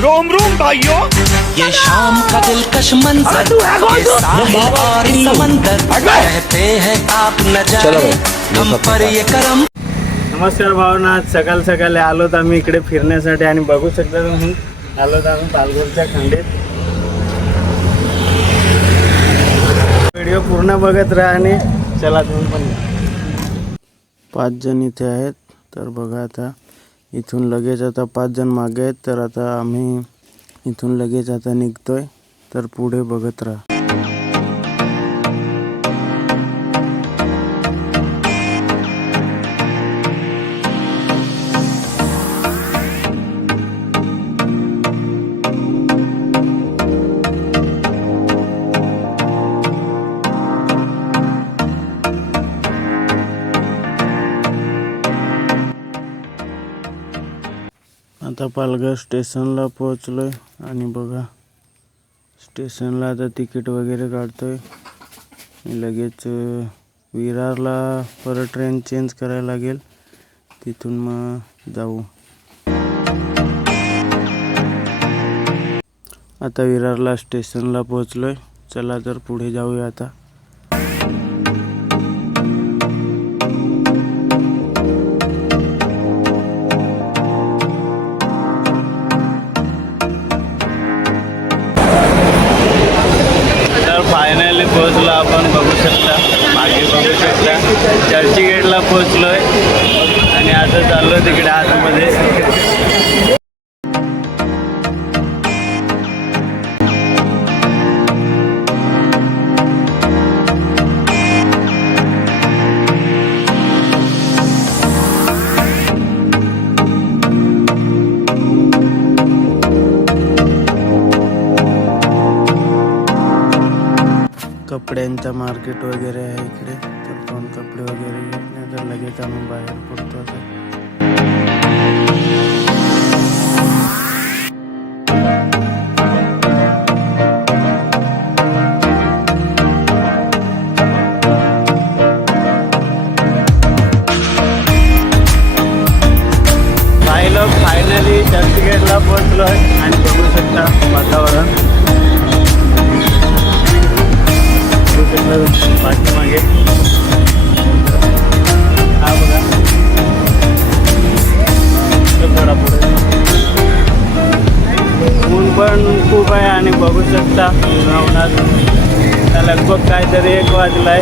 Rome Rome भाइयों, ये शाम का दिलकश मंजर, ये साहिल और समंदर, कहते हैं आप न जाए हम पर ये करम। नमस्कार भावना, आज सकाळ सकाळी आलोत आम्ही इकडे फिरण्यासाठी आणि बघू शकता तुम्ही आलोत आम्ही पालघरच्या खंडीत. व्हिडिओ पूर्ण बघत राहा आणि चला तुम्ही पण. 5 जण इथे आहेत, तर बघा आता इथून लगेच आता 5 जण मागे आहेत, तर आता आम्ही इथून लगेच आता निघतोय, तर पुढे बघत राहा. आता पालघर स्टेशनला पोहोचलोय आणि बघा स्टेशनला आता तिकीट वगैरे काढतोय. लगेच विरारला परत ट्रेन चेंज करायला लागेल, तिथून मग जाऊ. आता विरारला स्टेशनला पोहोचलोय, चला तर पुढे जाऊया आता. फायनली पोहोचलो आपण, बघू शकता मागे बघू शकता चर्चगेटला पोहोचलोय आणि आता चाललो तिकडे आतमध्ये. कपड्यांचा मार्केट वगैरे आहे इकडे, तर कोण कपडे वगैरे घेत नाही, तर लगेच आम्ही बाहेर पडतो आता. फायनली चर्चगेटला पोहोचलोय आणि बघू शकता वातावरण पाठीमागे. हा बघा थोडा पुढे ऊन पण खूप आहे आणि बघू शकता उन्हाळ्यात लगभग काहीतरी 1 वाजलाय.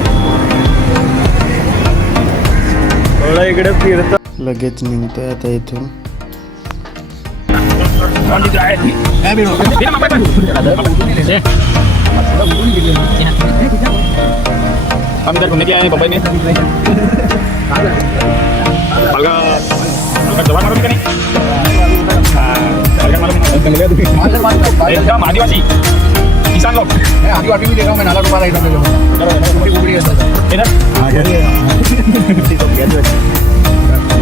थोडं इकडे फिरतो, लगेच निघतोय आता इथून. हम इधर घूमने के आए हैं बम्बई में. जवान मालूम का नहीं, एकदम आदिवासी किसान लोग. आदिवासी भी देखा मैं, नाला डुबा रहा था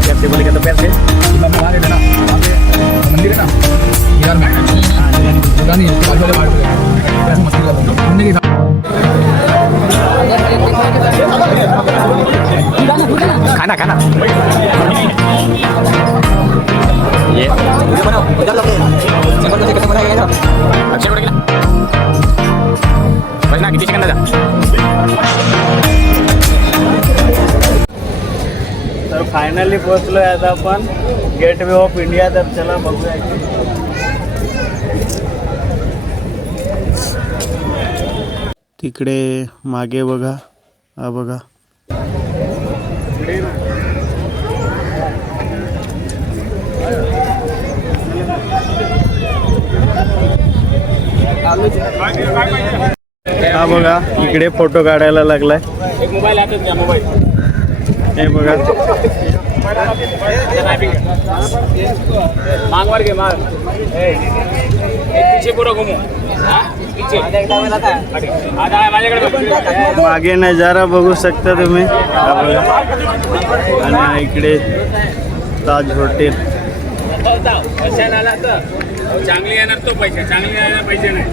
कैसे बोलेगा तो पैर से मंदिर है ना यार में नहीं खाना खाना ये अच्छे पड़ेगा बजना किती सेकंद जा. तर फायनली पोहोचलोय आता आपण गेटवे ऑफ इंडिया. तर चला बघूया. तिकडे मागे बघा, हा बघा हा बघा इकडे फोटो काढायला लागलाय. एक मोबाईल हातात घ्या, मोबाईल हे बघा मागवर घे माग. पीछे पूरा घुमो, मागे नजारा बघू शकता तुम्ही. आणि इकडे ताज हॉटेल. चांगली येणार तो पैसे, चांगली येणार पैसे नाही.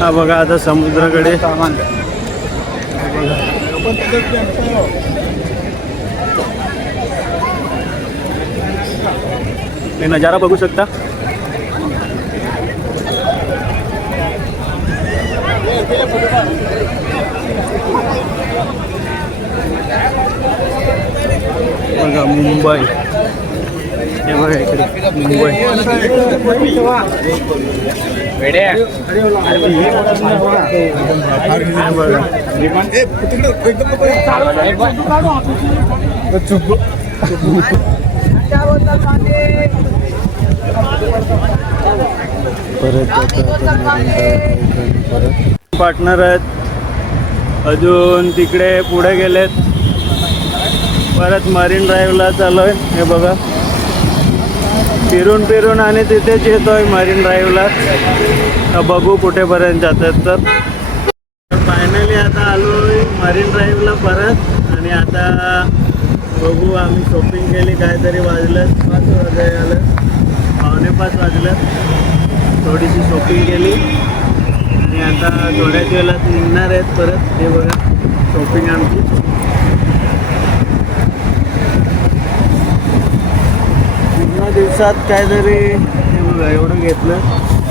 हा बघा आता समुद्राकडे हे नजारा बघू शकता. बघा मुंबई, हे बघा इकडे मुंबई. पार्टनर आहेत अजून तिकडे पुढे गेलेत. परत मरीन ड्राईव्हला चालू आहे. हे बघा फिरून फिरून आणि तिथेच येतोय मरीन ड्राईव्हला. तर बघू कुठेपर्यंत जातात. तर फायनली आता आलो मरीन ड्राईव्हला परत. आणि आता बघू आम्ही शॉपिंग केली. काहीतरी वाजलं 5 वाजायला, 5:45 वाजलं. थोडीशी शॉपिंग केली आणि आता थोड्याच वेळात निघणार आहेत परत. हे बघा शॉपिंग आमची. पूर्ण दिवसात काहीतरी हे बघा एवढं घेतलं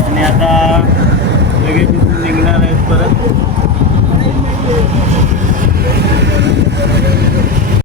आणि आता लगेच इथून निघणार आहेत परत.